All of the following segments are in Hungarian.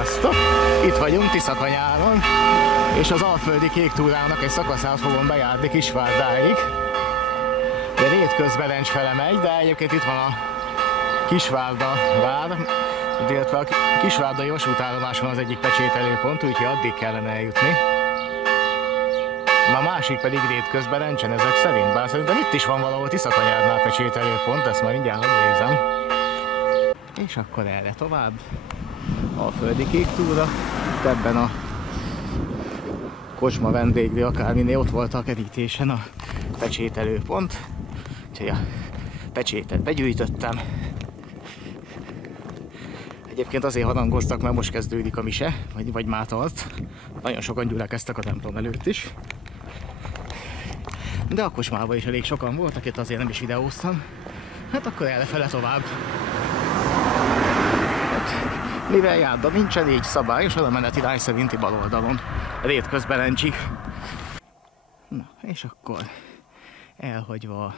Sziasztok! Itt vagyunk Tiszakanyáron, és az Alföldi Kék Túrának egy szakaszát fogom bejárni Kisvárdáig. De Rétközberencs fele megy, de egyébként itt van a Kisvárda vár, illetve a kisvárdai vasútállomáson az egyik pecsételőpont, úgyhogy addig kellene eljutni. A másik pedig Rétközberencsen ezek szerint, bár szerintem itt is van valahol Tiszakanyárnál pecsételőpont, ezt már mindjárt megnézem. És akkor erre tovább. Alföldi Kék Túra, itt ebben a kocsma vendéglő akárminél ott volt a kerítésen a pecsételőpont. Úgyhogy a pecsétet begyűjtöttem. Egyébként azért harangoztak, mert most kezdődik a mise, vagy már tart. Nagyon sokan gyülekeztek a templom előtt is. De a kocsmában is elég sokan voltak, itt azért nem is videóztam. Hát akkor errefele tovább. Mivel járda nincsen, így szabályosan a menetirány szerinti bal oldalon, Rétközberencsig. Na, és akkor elhagyva a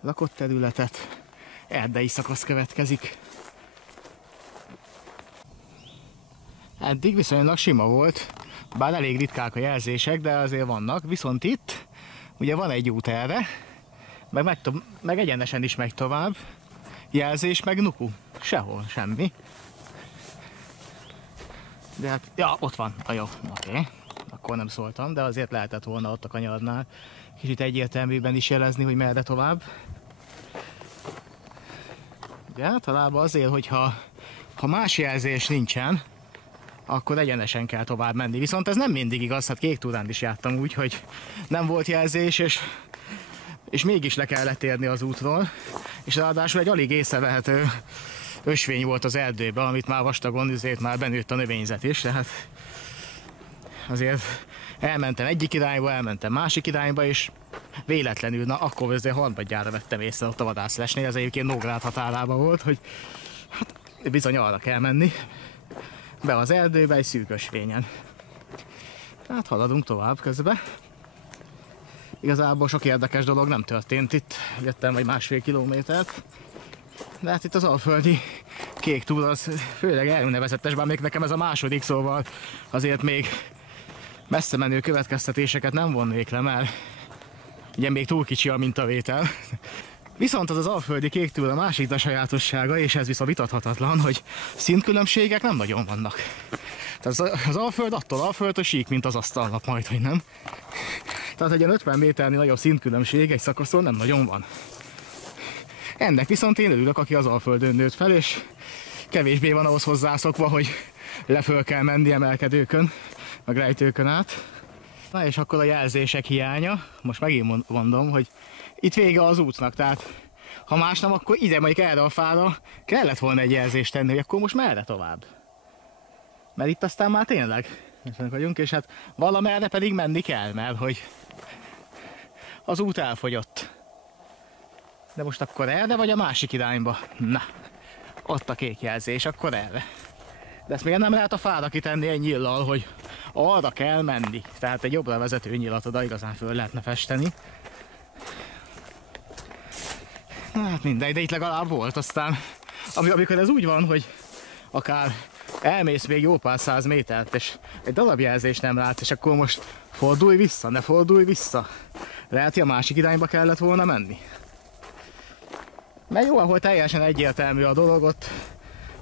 lakott területet, erdei szakasz következik. Eddig viszonylag sima volt, bár elég ritkák a jelzések, de azért vannak, viszont itt ugye van egy út erre, meg egyenesen is megy tovább, jelzés meg nuku, sehol, semmi. De hát, ja, ott van, jó, oké. Akkor nem szóltam, de azért lehetett volna ott a kanyarnál kicsit egyértelműben is jelezni, hogy merre tovább. De általában azért, hogyha más jelzés nincsen, akkor egyenesen kell tovább menni. Viszont ez nem mindig igaz, hát Kék Túrán is jártam úgy, hogy nem volt jelzés, és mégis le kellett érni az útról, és ráadásul egy alig észrevehető ösvény volt az erdőben, amit már vastagon azért már benőtt a növényzet is, tehát azért elmentem egyik irányba, elmentem másik irányba, és véletlenül, na akkor azért harmadjára vettem észre ott a vadászlesnél, ez egyébként Nógrád határában volt, hogy hát bizony arra kell menni, be az erdőbe egy szűk ösvényen. Hát haladunk tovább közben. Igazából sok érdekes dolog nem történt itt, jöttem vagy másfél kilométert. De hát itt az Alföldi Kék Túra az főleg elnevezetes, bár még nekem ez a második, szóval azért még messze menő következtetéseket nem vonnék le, mert ugye még túl kicsi a mintavétel. Viszont az Alföldi Kék Túra másik a sajátossága, és ez viszont vitathatatlan, hogy szintkülönbségek nem nagyon vannak. Tehát az Alföld attól Alföld, hogy sík, mint az asztalnap majd, hogy nem. Tehát egy ilyen 50 méternél nagyobb szintkülönbség egy szakaszon nem nagyon van. Ennek viszont én örülök, aki az Alföldön nőtt fel, és kevésbé van ahhoz hozzászokva, hogy leföl kell menni emelkedőkön, meg rejtőkön át. Na és akkor a jelzések hiánya, most megint mondom, hogy itt vége az útnak, tehát ha más nem, akkor ide, mondjuk erre a fára kellett volna egy jelzést tenni, hogy akkor most merre tovább. Mert itt aztán már tényleg vagyunk, és hát valamerre pedig menni kell, mert hogy az út elfogyott. De most akkor erre, vagy a másik irányba? Na, ott a kék jelzés, akkor erre. De ezt miért nem lehet a fára kitenni egy nyillal, hogy arra kell menni? Tehát egy jobbra vezető nyillat oda igazán föl lehetne festeni. Na, hát mindegy, de itt legalább volt aztán. Amikor ez úgy van, hogy akár elmész még jó pár 100 métert, és egy darabjelzést nem látsz, és akkor most fordulj vissza, ne fordulj vissza. Lehet, hogy a másik irányba kellett volna menni. Mert jó, ahol teljesen egyértelmű a dolog, ott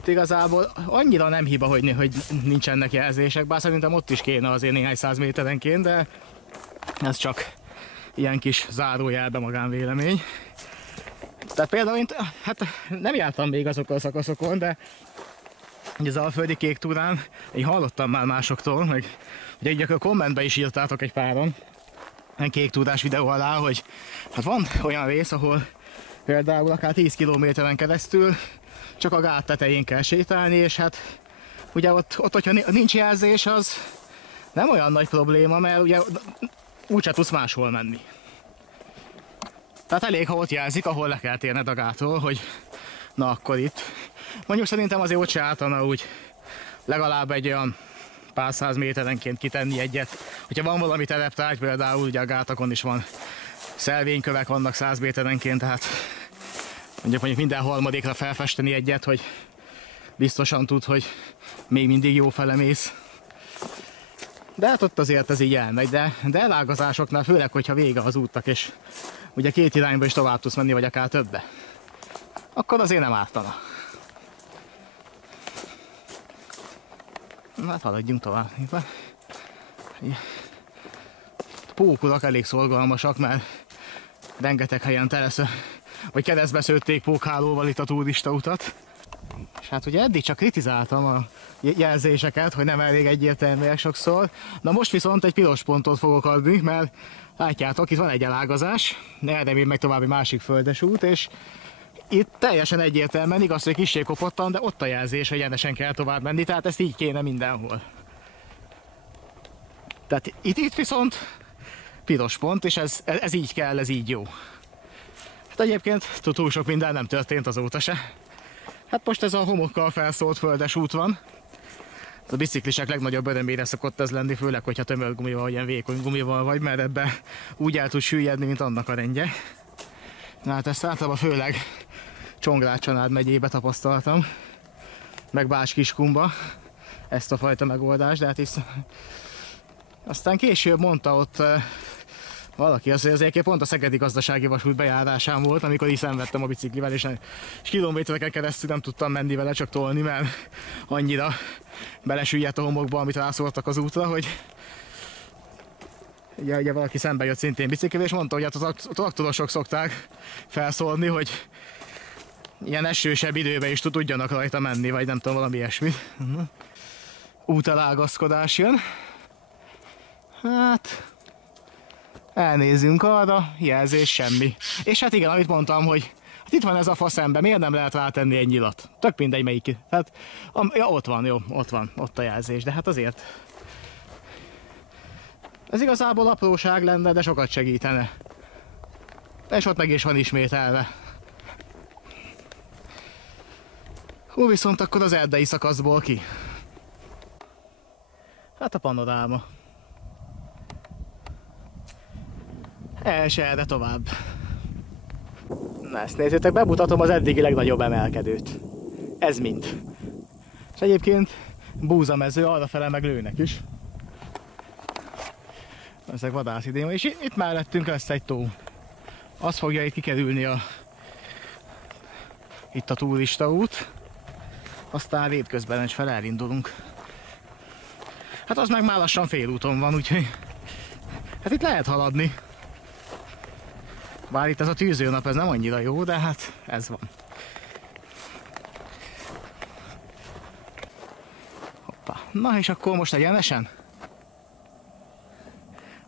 igazából annyira nem hiba, hogy nincsenek jelzések, bár szerintem ott is kéne azért néhány 100 méterenként, de ez csak ilyen kis zárójelbe magánvélemény. Tehát például én hát nem jártam még azokon a szakaszokon, de az Alföldi Kék Túrán én hallottam már másoktól, meg ugye a kommentbe is írtátok egy páron, egy kék túrás videó alá, hogy hát van olyan rész, ahol például akár 10 kilométeren keresztül csak a gát tetején kell sétálni, és hát ugye ott hogyha nincs jelzés, az nem olyan nagy probléma, mert ugye úgyse tudsz máshol menni. Tehát elég, ha ott jelzik, ahol le kell térned a gátról, hogy na akkor itt. Mondjuk szerintem azért ott se ártana úgy legalább egy olyan pár 100 méterenként kitenni egyet. Hogyha van valami tereptárgy, például ugye a gátakon is van szelvénykövek, vannak 100 méterenként, tehát mondjuk minden harmadikra felfesteni egyet, hogy biztosan tud, hogy még mindig jó fele mész. De hát ott azért ez így elmegy, de elágazásoknál, főleg, hogyha vége az útnak, és ugye két irányba is tovább tudsz menni, vagy akár többe, akkor azért nem ártana. Hát haladjunk tovább. Pókurak elég szorgalmasak, mert rengeteg helyen vagy keresztbe szőtték pókhálóval itt a turista utat. És hát ugye eddig csak kritizáltam a jelzéseket, hogy nem elég egyértelműek sokszor. Na most viszont egy piros pontot fogok adni, mert látjátok, itt van egy elágazás, erre még meg további másik földes út, és itt teljesen egyértelműen, igaz, hogy kissé kopottan, de ott a jelzés, hogy egyenesen kell tovább menni, tehát ezt így kéne mindenhol. Tehát itt viszont piros pont, és ez így kell, ez így jó. Hát egyébként túl sok minden nem történt azóta se. Hát most ez a homokkal felszólt földes út van. A biciklisek legnagyobb örömére szokott ez lenni, főleg, hogyha tömör gumival, vagy ilyen vékony gumival vagy, mert ebbe úgy el tud süllyedni, mint annak a rendje. Na hát ezt általában főleg Csongrád-Csanád megyébe tapasztaltam, meg Bács-Kiskunba ezt a fajta megoldást, de hát is... Aztán később mondta ott valaki azt, hogy azért pont a Szegedi Gazdasági Vasút bejárásán volt, amikor is szenvedtem a biciklivel, és kilométereken keresztül nem tudtam menni vele, csak tolni, mert annyira belesüllyedt a homokba, amit rászóltak az útra, hogy ugye valaki szembe jött szintén biciklivel, és mondta, hogy hát a traktorosok szokták felszólni, hogy ilyen esősebb időben is tudjanak rajta menni, vagy nem tudom, valami ilyesmi. Útelágazkodás jön. Hát... elnézzünk arra, jelzés semmi. És hát igen, amit mondtam, hogy hát itt van ez a faszembe, miért nem lehet rátenni egy nyilat? Tök mindegy melyik. Tehát, ja, ott van, jó, ott a jelzés, de hát azért... ez igazából apróság lenne, de sokat segítene. És ott meg is van ismételve. Hú, viszont akkor az erdei szakaszból ki. Hát a panoráma. És erre tovább. Na ezt nézzétek, bemutatom az eddigi legnagyobb emelkedőt. Ez mind. És egyébként búzamező, arrafele meg lőnek is. Ezek vadászidéma, és itt mellettünk lesz egy tó. Az fogja itt kikerülni itt a turista út. Aztán rétközben is fel elindulunk. Hát az meg már lassan félúton van, úgyhogy hát itt lehet haladni. Bár itt ez a tűzőnap, ez nem annyira jó, de hát ez van. Hoppá. Na és akkor most egyenesen?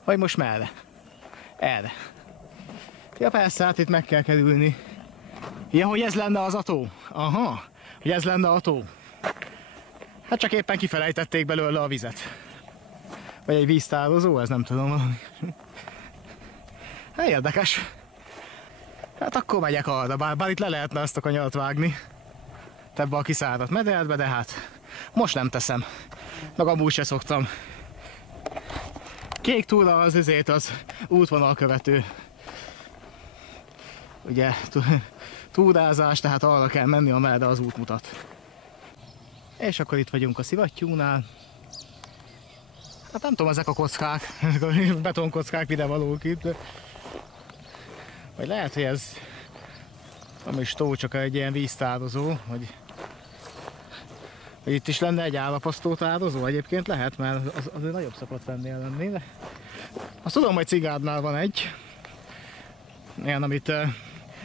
Vagy most merre? Erre. Ja persze, hát itt meg kell kerülni. Ja, hogy ez lenne az a tó? Aha, hogy ez lenne a tó. Hát csak éppen kifelejtették belőle a vizet. Vagy egy víztározó, ez nem tudom valami. Hát érdekes. Hát akkor megyek arra, bár itt le lehetne ezt a kanyarat vágni. Ebbe a kiszáradt mederbe, de hát most nem teszem. Meg amúgy se szoktam. Kék túra az útvonalkövető. Ugye túrázás, tehát arra kell menni, amerre az út mutat. És akkor itt vagyunk a szivattyúnál. Hát nem tudom, ezek a kockák, a betonkockák ide valók itt. Vagy lehet, hogy ez nem is tó, csak egy ilyen víztározó, hogy itt is lenne egy állapasztó tározó, egyébként lehet, mert azért nagyobb szokott lenni. De azt tudom, hogy Cigádnál van egy, ilyen, amit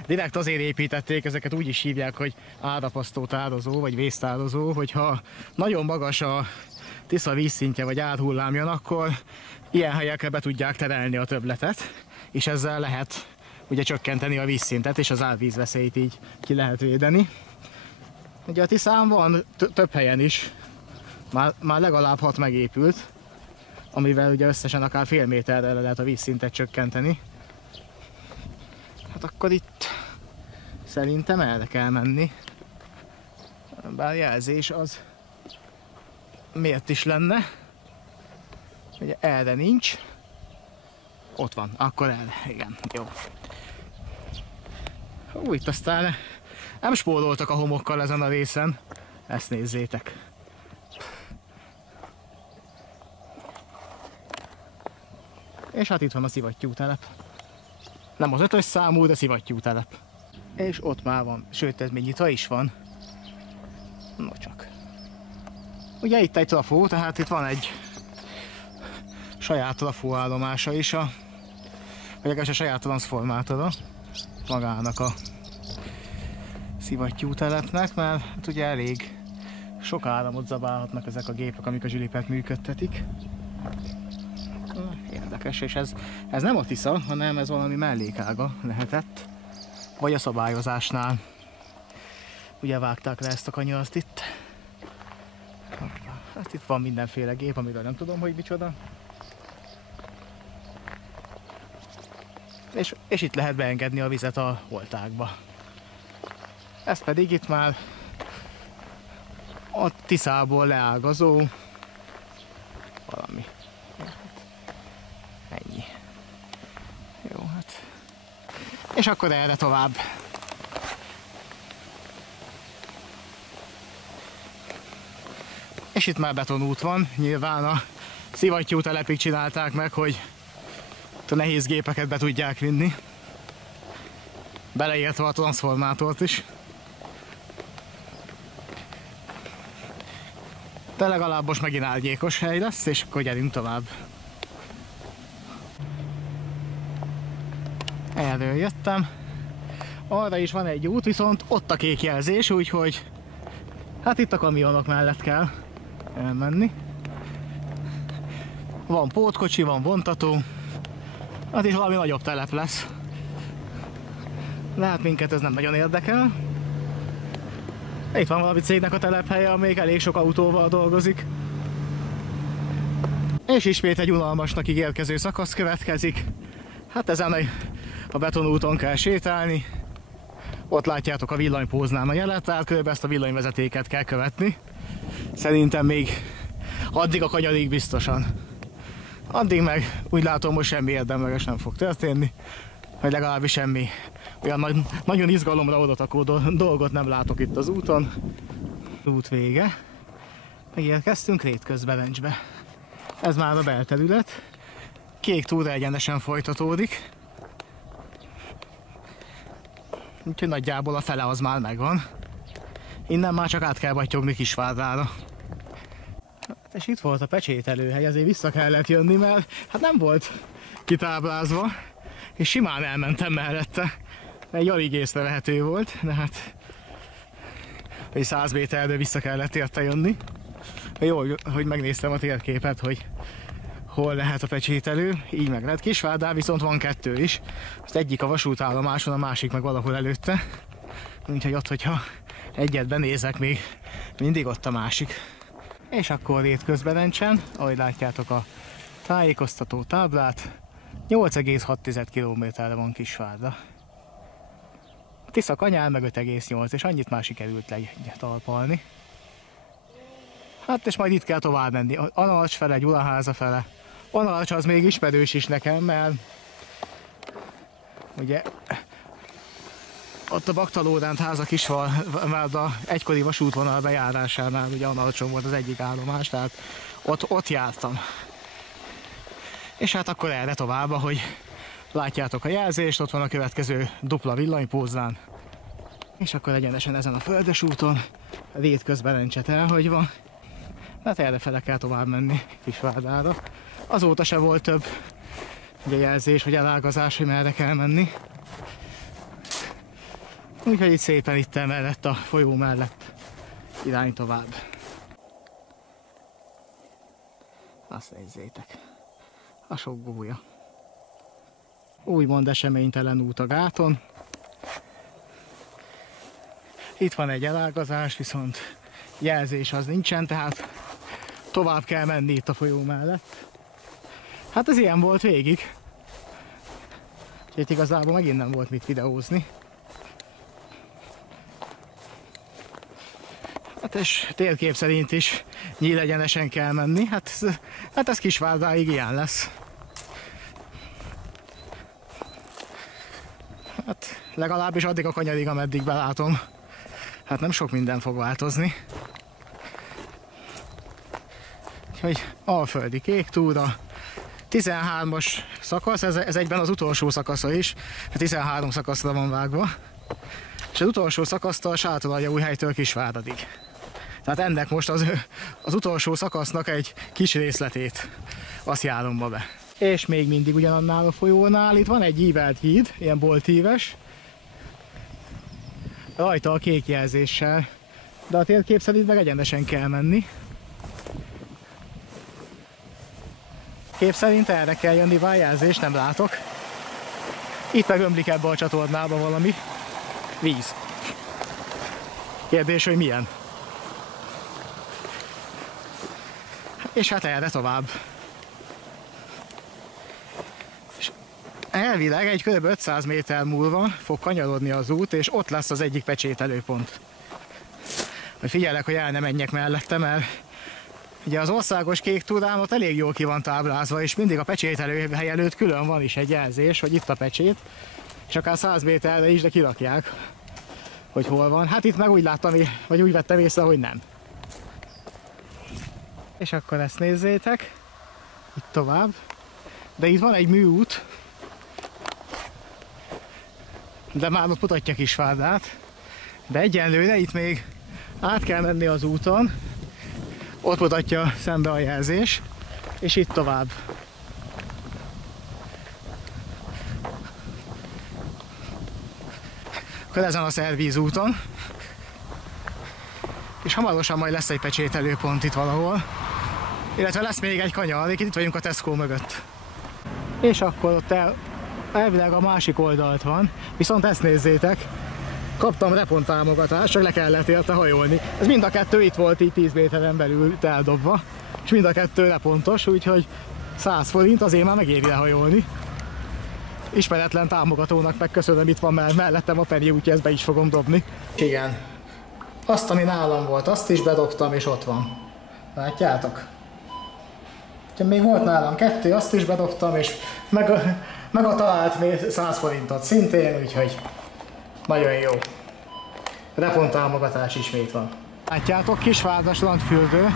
direkt azért építették, ezeket úgy is hívják, hogy árapasztó tározó, vagy víztározó, hogyha nagyon magas a Tisza vízszintje, vagy árhullám jön, akkor ilyen helyekre be tudják terelni a többletet, és ezzel lehet ugye csökkenteni a vízszintet, és az árvízveszélyt így ki lehet védeni. Ugye a Tiszán van több helyen is, már legalább 6 megépült, amivel ugye összesen akár fél méterre lehet a vízszintet csökkenteni. Hát akkor itt szerintem erre kell menni. Bár jelzés az miért is lenne. Ugye erre nincs. Ott van, akkor erre, igen, jó. Itt aztán nem spóroltak a homokkal ezen a részen. Ezt nézzétek. És hát itt van a szivattyútelep. Nem az 5-ös számú, de szivattyútelep. És ott már van, sőt ez még nyitva is van. No csak. Ugye itt egy trafó, tehát itt van egy saját trafó állomása is, vagy legalábbis a saját transformátora magának a szivattyútelepnek, mert hát ugye elég sok áramot zabálhatnak ezek a gépek, amik a zsilipet működtetik. Érdekes, és ez nem a Tisza, hanem ez valami mellékága lehetett. Vagy a szabályozásnál. Ugye vágták le ezt a kanyart itt. Hát itt van mindenféle gép, amiről nem tudom, hogy micsoda. És itt lehet beengedni a vizet a holtákba. Ez pedig itt már a Tiszából leágazó valami. Ennyi. Jó, hát. És akkor erre tovább. És itt már betonút van, nyilván a szivattyútelepig csinálták meg, hogy a nehéz gépeket be tudják vinni. Beleértve a transformátort is. De legalább most megint árnyékos hely lesz, és akkor gyerünk tovább. Erről jöttem. Arra is van egy út, viszont ott a kék jelzés, úgyhogy hát itt a kamionok mellett kell elmenni. Van pótkocsi, van vontató. Hát itt valami nagyobb telep lesz. De hát minket ez nem nagyon érdekel. Itt van valami cégnek a telephelye, amelyik elég sok autóval dolgozik. És ismét egy unalmasnak ígérkező szakasz következik. Hát ezen a betonúton kell sétálni. Ott látjátok a villanypóznán a jelet, tehát kb. Ezt a villanyvezetéket kell követni. Szerintem még addig a kanyarig biztosan. Addig meg úgy látom, hogy semmi érdemleges nem fog történni. Vagy legalábbis semmi olyan nagyon izgalomra odatakó dolgot nem látok itt az úton. Út vége. Megérkeztünk Rétközbelencsbe. Ez már a belterület. Kék túra egyenesen folytatódik. Úgyhogy nagyjából a fele az már megvan. Innen már csak át kell battyogni Kisvárdára. És itt volt a pecsételőhely, ezért vissza kellett jönni, mert hát nem volt kitáblázva, és simán elmentem mellette, mert alig észrevehető volt, de hát 100 méterre vissza kellett érte jönni. Jó, hogy megnéztem a térképet, hogy hol lehet a pecsételő, így meg lehet. Kisvárdán viszont van 2 is, az egyik a vasútállomáson, a másik meg valahol előtte, úgyhogy ott, hogyha egyet benézek, még mindig ott a másik. És akkor Rétközbelencsen, ahogy látjátok a tájékoztató táblát, 8,6 km-re van Kisvárda. Tisza kanyár meg 5,8, és annyit már sikerült talpalni. Hát és majd itt kell tovább menni, Analcs fele, Gyulaháza fele. Analcs az még ismerős is nekem, mert ugye ott a Bakta-Lóránt háza Kisvárda egykori vasútvonal bejárásánál ugye Analcson volt az egyik állomás, tehát ott jártam. És hát akkor erre tovább, ahogy látjátok a jelzést, ott van a következő dupla villanypóznán. És akkor egyenesen ezen a földes úton, Rétközbelencset elhagyva, hát errefele kell tovább menni Kisvárdára. Azóta se volt több ugye jelzés vagy elágazás, hogy merre kell menni. Úgyhogy itt szépen itt mellett a folyó mellett irány tovább. Azt nézzétek, a sok gólya. Úgymond eseménytelen út a gáton. Itt van egy elágazás, viszont jelzés az nincsen, tehát tovább kell menni itt a folyó mellett. Hát ez ilyen volt végig. Úgyhogy igazából megint nem volt mit videózni. Hát és térkép szerint is nyílegyenesen kell menni, hát ez Kisvárdáig ilyen lesz. Hát legalábbis addig a kanyarig, ameddig belátom. Hát nem sok minden fog változni. Úgyhogy alföldi kék túra. 13-as szakasz, ez egyben az utolsó szakasza is, 13 szakaszra van vágva. És az utolsó szakasztól Sátoraljaújhelytől Kisváradig. Tehát ennek most az utolsó szakasznak egy kis részletét, azt járom ma be. És még mindig ugyanannál a folyónál, itt van egy ívelt híd, ilyen boltíves, rajta a kék jelzéssel, de a térkép szerint meg egyenesen kell menni. Kép szerint erre kell jönni, bár jelzést nem látok. Itt meg ömlik ebbe a csatornába valami víz. Kérdés, hogy milyen? És hát erre tovább. És elvileg egy kb. 500 méter múlva fog kanyarodni az út, és ott lesz az egyik pecsételőpont. Hogy figyelek, hogy el ne menjek mellette, mert ugye az országos kék túrán ott elég jól ki van táblázva, és mindig a pecsételőhely előtt külön van is egy jelzés, hogy itt a pecsét, és akár 100 méterre is, de kirakják, hogy hol van. Hát itt meg úgy láttam, vagy úgy vettem észre, hogy nem. És akkor ezt nézzétek, itt tovább, de itt van egy műút, de már mutatja Kisvárdát, de egyenlőre itt még át kell menni az úton, ott mutatja szembe a jelzés, és itt tovább. Akkor ezen a szervízúton, és hamarosan majd lesz egy pecsételőpont itt valahol, illetve lesz még egy kanyar, itt vagyunk a Tesco mögött. És akkor ott elvileg a másik oldalt van, viszont ezt nézzétek, kaptam reponttámogatást, csak le kellett érte hajolni. Ez mind a kettő itt volt, így 10 méteren belül eldobva, és mind a kettő repontos, úgyhogy 100 forint, azért már megéri lehajolni. Ismeretlen támogatónak megköszönöm, itt van mellettem a Peri, úgyhogy ezt be is fogom dobni. Igen, azt, ami nálam volt, azt is bedobtam, és ott van. Látjátok? Úgyhogy még volt nálam 2, azt is bedobtam, és meg a talált 100 forintot szintén, úgyhogy nagyon jó. Reponttámogatás ismét van. Látjátok, Kisvárda strandfürdő,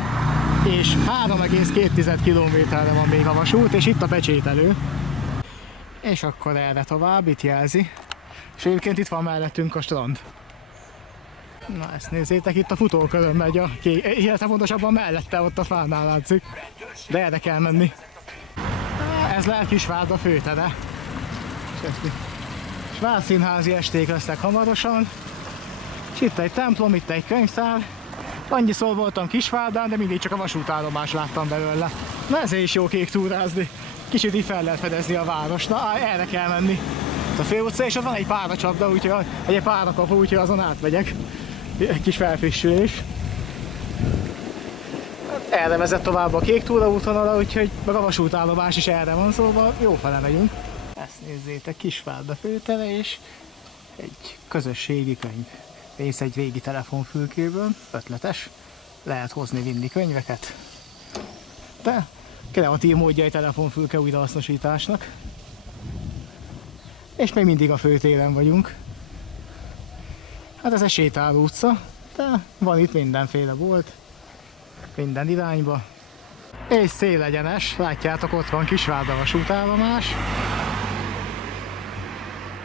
és 3,2 kilométerre van még a vasút, és itt a pecsételő. És akkor erre tovább, itt jelzi. És egyébként itt van mellettünk a strand. Na ezt nézzétek, itt a futókörön megy a kék, illetve pontosabban mellette ott a fánál látszik. De erre kell menni. Ez lehet Kisvárda főtere. És várszínházi esték lesznek hamarosan. És itt egy templom, itt egy könyvtár. Annyiszor voltam Kisvárdán, de mindig csak a vasútállomás láttam belőle. Na ezért is jó kék túrázni. Kicsit így fel lehet fedezni a város. Na erre kell menni. A főutca, és ott van egy páracsapda, úgyhogy egy párakapu, úgyhogy azon átmegyek. Egy kis felfrissülés. Erre vezet tovább a kék túra útvonala, úgyhogy meg a vasútállomás is erre van, szóval jó fele megyünk. Ezt nézzétek, Kisvárda főtere és egy közösségi könyv. Rész egy régi telefonfülkéből, ötletes. Lehet hozni-vinni könyveket. De kreatív módja egy telefonfülke újrahasznosításnak. És még mindig a főtéren vagyunk. Hát ez egy sétáló utca, de van itt mindenféle bolt, minden irányba. És szélegyenes, látjátok, ott van Kisvárda vasútállomás.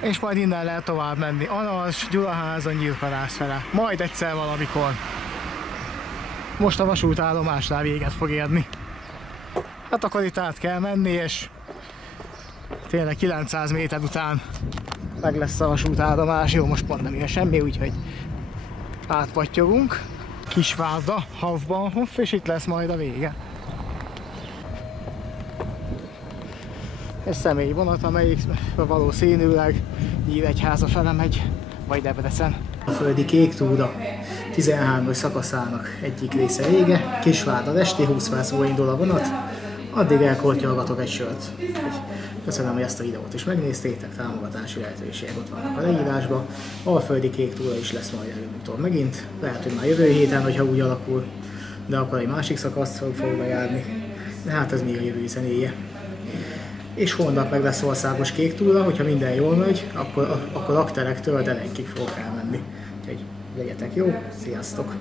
És majd innen lehet tovább menni Anas, Gyulaháza, Nyírkarász fele. Majd egyszer valamikor. Most a vasútállomásnál véget fog érni. Hát akkor itt át kell menni, és tényleg 900 méter után meg lesz a vasútállomás. Jó, most pont nem ér semmi, úgyhogy átpattyogunk. Kisvárda, Hauptbahnhof, és itt lesz majd a vége. Ez személyvonat, amelyik valószínűleg Nyíregyháza fele megy, vagy Debrecen. A földi kék túra 13. szakaszának egyik része vége. Kisvárda esti, 20 perc múlva indul a vonat. Addig elkortyolgatok egy sört. Köszönöm, hogy ezt a videót is megnéztétek, támogatási lehetőségek ott vannak a leírásban. Alföldi kék túra is lesz majd előbb-utóbb megint. Lehet, hogy már jövő héten, hogyha úgy alakul, de akkor egy másik szakaszt fog bejárni. De hát ez még a jövő zenéje. És holnap meg lesz országos kék túra, hogyha minden jól megy, akkor Akterektől Denenkig fogok elmenni. Úgyhogy legyetek jó, sziasztok!